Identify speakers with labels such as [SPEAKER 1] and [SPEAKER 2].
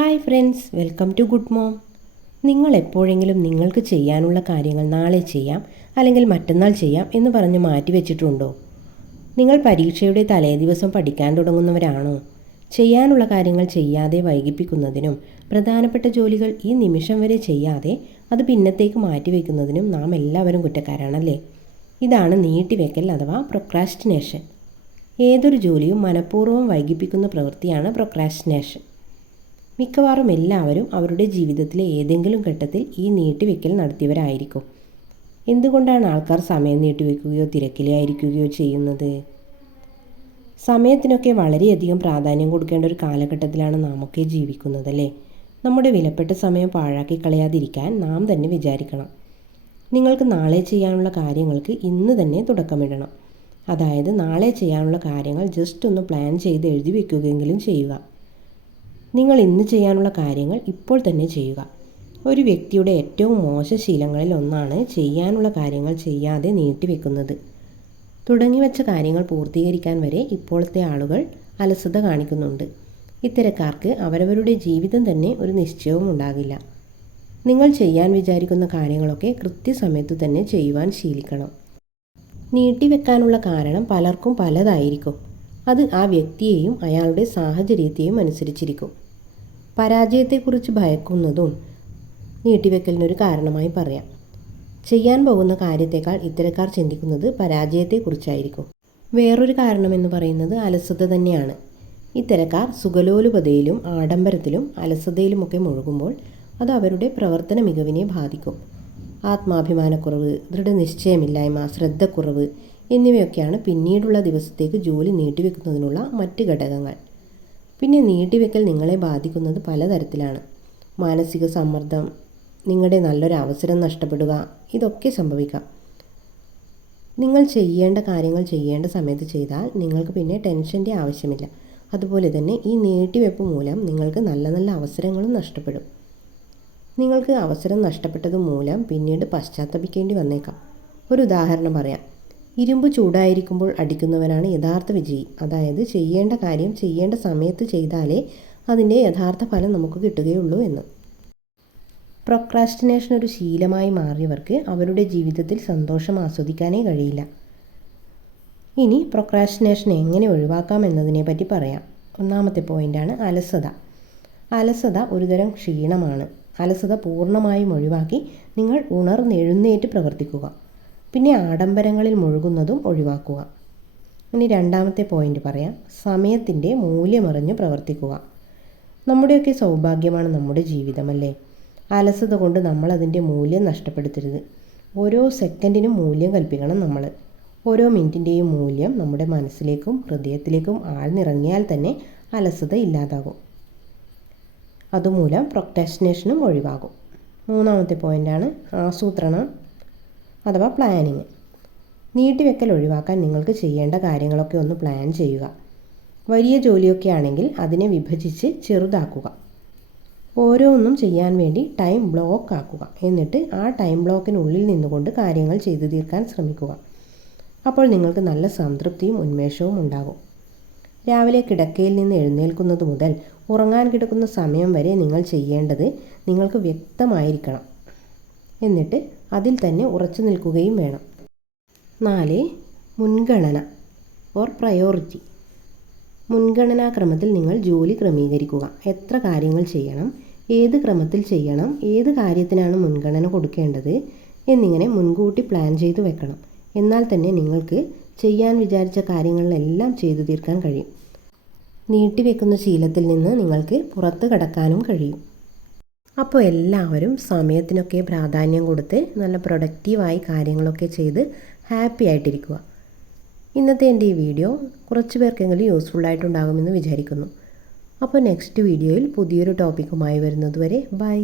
[SPEAKER 1] Hi friends welcome to good mom. നിങ്ങൾ എപ്പോഴെങ്കിലും നിങ്ങൾക്ക് ചെയ്യാനുള്ള കാര്യങ്ങൾ നാളെ ചെയ്യാം അല്ലെങ്കിൽ മറ്റന്നാൾ ചെയ്യാം എന്ന് പറഞ്ഞ് മാറ്റി വെച്ചിട്ടുണ്ടോ? നിങ്ങൾ പരീക്ഷയുടെ തലേദിവസം പഠിക്കാൻ തുടങ്ങുന്നവരാണോ? ചെയ്യാനുള്ള കാര്യങ്ങൾ ചെയ്യാതെ വൈകിപ്പിക്കുന്നതിനും പ്രധാനപ്പെട്ട ജോലികൾ ഈ നിമിഷം വരെ ചെയ്യാതെ അത് പിന്നത്തേക്ക് മാറ്റിവെക്കുന്നതിനും നാം എല്ലാവരും കുറ്റക്കാരാണല്ലേ? ഇതാണ് നീട്ടിവെക്കൽ അഥവാ പ്രൊക്രാസ്റ്റിനേഷൻ ഏതൊരു ജോലിയും മനഃപൂർവം വൈകിപ്പിക്കുന്ന പ്രവൃത്തിയാണ് പ്രൊക്രാസ്റ്റിനേഷൻ മിക്കവാറും എല്ലാവരും അവരുടെ ജീവിതത്തിലെ ഏതെങ്കിലും ഘട്ടത്തിൽ ഈ നീട്ടിവെക്കൽ നടത്തിയവരായിരിക്കും. എന്തുകൊണ്ടാണ് ആൾക്കാർ സമയം നീട്ടിവെക്കുകയോ തിരക്കിലായിരിക്കുകയോ ചെയ്യുന്നത്? സമയത്തിനൊക്കെ വളരെയധികം പ്രാധാന്യം കൊടുക്കേണ്ട ഒരു കാലഘട്ടത്തിലാണ് നാമൊക്കെ ജീവിക്കുന്നതല്ലേ നമ്മുടെ വിലപ്പെട്ട സമയം പാഴാക്കി കളയാതിരിക്കാൻ നാം തന്നെ വിചാരിക്കണം. നിങ്ങൾക്ക് നാളെ ചെയ്യാനുള്ള കാര്യങ്ങൾക്ക് ഇന്ന് തന്നെ തുടക്കമിടണം. അതായത് നാളെ ചെയ്യാനുള്ള കാര്യങ്ങൾ ജസ്റ്റ് ഒന്ന് പ്ലാൻ ചെയ്ത് എഴുതി വെക്കുകയെങ്കിലും ചെയ്യുക. നിങ്ങൾ ഇന്ന് ചെയ്യാനുള്ള കാര്യങ്ങൾ ഇപ്പോൾ തന്നെ ചെയ്യുക. ഒരു വ്യക്തിയുടെ ഏറ്റവും മോശ ശീലങ്ങളിൽ ഒന്നാണ് ചെയ്യാനുള്ള കാര്യങ്ങൾ ചെയ്യാതെ നീട്ടിവെക്കുന്നത് തുടങ്ങിവെച്ച കാര്യങ്ങൾ പൂർത്തീകരിക്കാൻ വരെ ഇപ്പോഴത്തെ ആളുകൾ അലസത കാണിക്കുന്നുണ്ട്. ഇത്തരക്കാർക്ക് അവരവരുടെ ജീവിതം തന്നെ ഒരു നിശ്ചയവും ഉണ്ടാകില്ല. നിങ്ങൾ ചെയ്യാൻ വിചാരിക്കുന്ന കാര്യങ്ങളൊക്കെ കൃത്യസമയത്ത് തന്നെ ചെയ്യുവാൻ ശീലിക്കണം. നീട്ടിവെക്കാനുള്ള കാരണം പലർക്കും പലതായിരിക്കും. അത് ആ വ്യക്തിയെയും അയാളുടെ സാഹചര്യത്തെയും അനുസരിച്ചിരിക്കും. പരാജയത്തെക്കുറിച്ച് ഭയക്കുന്നതും നീട്ടിവെക്കലിനൊരു കാരണമായി പറയാം. ചെയ്യാൻ പോകുന്ന കാര്യത്തെക്കാൾ ഇത്തരക്കാർ ചിന്തിക്കുന്നത് പരാജയത്തെക്കുറിച്ചായിരിക്കും. വേറൊരു കാരണമെന്ന് പറയുന്നത് അലസത തന്നെയാണ്. ഇത്തരക്കാർ സുഖലോലുപതയിലും ആഡംബരത്തിലും അലസതയിലുമൊക്കെ മുഴുകുമ്പോൾ അത് അവരുടെ പ്രവർത്തന മികവിനെ ബാധിക്കും. ആത്മാഭിമാനക്കുറവ് ദൃഢനിശ്ചയമില്ലായ്മ ശ്രദ്ധക്കുറവ് എന്നിവയൊക്കെയാണ് പിന്നീടുള്ള ദിവസത്തേക്ക് ജോലി നീട്ടിവെക്കുന്നതിനുള്ള മറ്റ് ഘടകങ്ങൾ. പിന്നെ നീട്ടിവെക്കൽ നിങ്ങളെ ബാധിക്കുന്നത് പലതരത്തിലാണ്. മാനസിക സമ്മർദ്ദം നിങ്ങളുടെ നല്ലൊരു അവസരം നഷ്ടപ്പെടുക ഇതൊക്കെ സംഭവിക്കാം. നിങ്ങൾ ചെയ്യേണ്ട കാര്യങ്ങൾ ചെയ്യേണ്ട സമയത്ത് ചെയ്താൽ നിങ്ങൾക്ക് പിന്നെ ടെൻഷന്റെ ആവശ്യമില്ല. അതുപോലെ തന്നെ ഈ നീട്ടിവെപ്പ് മൂലം നിങ്ങൾക്ക് നല്ല നല്ല അവസരങ്ങളും നഷ്ടപ്പെടും. നിങ്ങൾക്ക് അവസരം നഷ്ടപ്പെട്ടത് മൂലം പിന്നീട് പശ്ചാത്തപിക്കേണ്ടി വന്നേക്കാം. ഒരു ഉദാഹരണം പറയാം. ഇരുമ്പ് ചൂടായിരിക്കുമ്പോൾ അടിക്കുന്നവനാണ് യഥാർത്ഥ വിജയി. അതായത് ചെയ്യേണ്ട കാര്യം ചെയ്യേണ്ട സമയത്ത് ചെയ്താലേ അതിന്റെ യഥാർത്ഥ ഫലം നമുക്ക് കിട്ടുകയുള്ളൂ എന്ന്. പ്രൊക്രാസ്റ്റിനേഷൻ ഒരു ശീലമായി മാറിയവർക്ക് അവരുടെ ജീവിതത്തിൽ സന്തോഷം ആസ്വദിക്കാനേ കഴിയില്ല. ഇനി പ്രൊക്രാസ്റ്റിനേഷൻ എങ്ങനെ ഒഴിവാക്കാം എന്നതിനെ പറ്റി പറയാം. ഒന്നാമത്തെ പോയിന്റാണ് അലസത. അലസത ഒരുതരം ക്ഷീണമാണ്. അലസത പൂർണമായും ഒഴിവാക്കി നിങ്ങൾ ഉണർന്നെഴുന്നേറ്റ് പ്രവർത്തിക്കുക. പിന്നെ ആഡംബരങ്ങളിൽ മുഴുകുന്നതും ഒഴിവാക്കുക. ഇനി രണ്ടാമത്തെ പോയിന്റ് പറയാം. സമയത്തിന്റെ മൂല്യമറിഞ്ഞ് പ്രവർത്തിക്കുക. നമ്മുടെയൊക്കെ സൗഭാഗ്യമാണ് നമ്മുടെ ജീവിതമല്ലേ? അലസത കൊണ്ട് നമ്മൾ അതിന്റെ മൂല്യം നഷ്ടപ്പെടുത്തരുത്. ഓരോ സെക്കൻഡിനും മൂല്യം കൽപ്പിക്കണം നമ്മൾ. ഓരോ മിനിറ്റിന്റെയും മൂല്യം നമ്മുടെ മനസ്സിലേക്കും ഹൃദയത്തിലേക്കും ആഴ്ന്നിറങ്ങിയാൽ തന്നെ അലസത ഇല്ലാതാകും. അതുമൂലം പ്രൊക്ടാസ്റ്റിനേഷനും ഒഴിവാകും. മൂന്നാമത്തെ പോയിന്റാണ് ആസൂത്രണം. അഥവാ പ്ലാനിങ് നീട്ടിവെക്കൽ ഒഴിവാക്കാൻ നിങ്ങൾക്ക് ചെയ്യേണ്ട കാര്യങ്ങളൊക്കെ ഒന്ന് പ്ലാൻ ചെയ്യുക. വലിയ ജോലിയൊക്കെ ആണെങ്കിൽ അതിനെ വിഭജിച്ച് ചെറുതാക്കുക. ഓരോന്നും ചെയ്യാൻ വേണ്ടി ടൈം ബ്ലോക്ക് ആക്കുക. എന്നിട്ട് ആ ടൈം ബ്ലോക്കിനുള്ളിൽ നിന്നുകൊണ്ട് കാര്യങ്ങൾ ചെയ്തു തീർക്കാൻ ശ്രമിക്കുക. അപ്പോൾ നിങ്ങൾക്ക് നല്ല സംതൃപ്തിയും ഉന്മേഷവും ഉണ്ടാകും. രാവിലെ കിടക്കയിൽ നിന്ന് എഴുന്നേൽക്കുന്നത് മുതൽ ഉറങ്ങാൻ കിടക്കുന്ന സമയം വരെ നിങ്ങൾ ചെയ്യേണ്ടത് നിങ്ങൾക്ക് വ്യക്തമായിരിക്കണം. എന്നിട്ട് അതിൽ തന്നെ ഉറച്ചു നിൽക്കുകയും വേണം. നാല് മുൻഗണന ഓർ പ്രയോറിറ്റി മുൻഗണനാക്രമത്തിൽ നിങ്ങൾ ജോലി ക്രമീകരിക്കുക. എത്ര കാര്യങ്ങൾ ചെയ്യണം ഏത് ക്രമത്തിൽ ചെയ്യണം ഏത് കാര്യത്തിനാണ് മുൻഗണന കൊടുക്കേണ്ടത് എന്നിങ്ങനെ മുൻകൂട്ടി പ്ലാൻ ചെയ്തു വെക്കണം. എന്നാൽ തന്നെ നിങ്ങൾക്ക് ചെയ്യാൻ വിചാരിച്ച കാര്യങ്ങളിലെല്ലാം ചെയ്തു തീർക്കാൻ കഴിയും. നീട്ടിവെക്കുന്ന ശീലത്തിൽ നിന്ന് നിങ്ങൾക്ക് പുറത്ത് കടക്കാനും കഴിയും. അപ്പോൾ എല്ലാവരും സമയത്തിനൊക്കെ പ്രാധാന്യം കൊടുത്ത് നല്ല പ്രൊഡക്റ്റീവായി കാര്യങ്ങളൊക്കെ ചെയ്ത് ഹാപ്പി ആയിട്ടിരിക്കുക. ഇന്നത്തെ എന്റെ ഈ വീഡിയോ കുറച്ച് പേർക്കെങ്കിലും യൂസ്ഫുൾ ആയിട്ടുണ്ടാകുമെന്ന് വിചാരിക്കുന്നു. അപ്പോൾ നെക്സ്റ്റ് വീഡിയോയിൽ പുതിയൊരു ടോപ്പിക്കുമായി വരുന്നതുവരെ ബൈ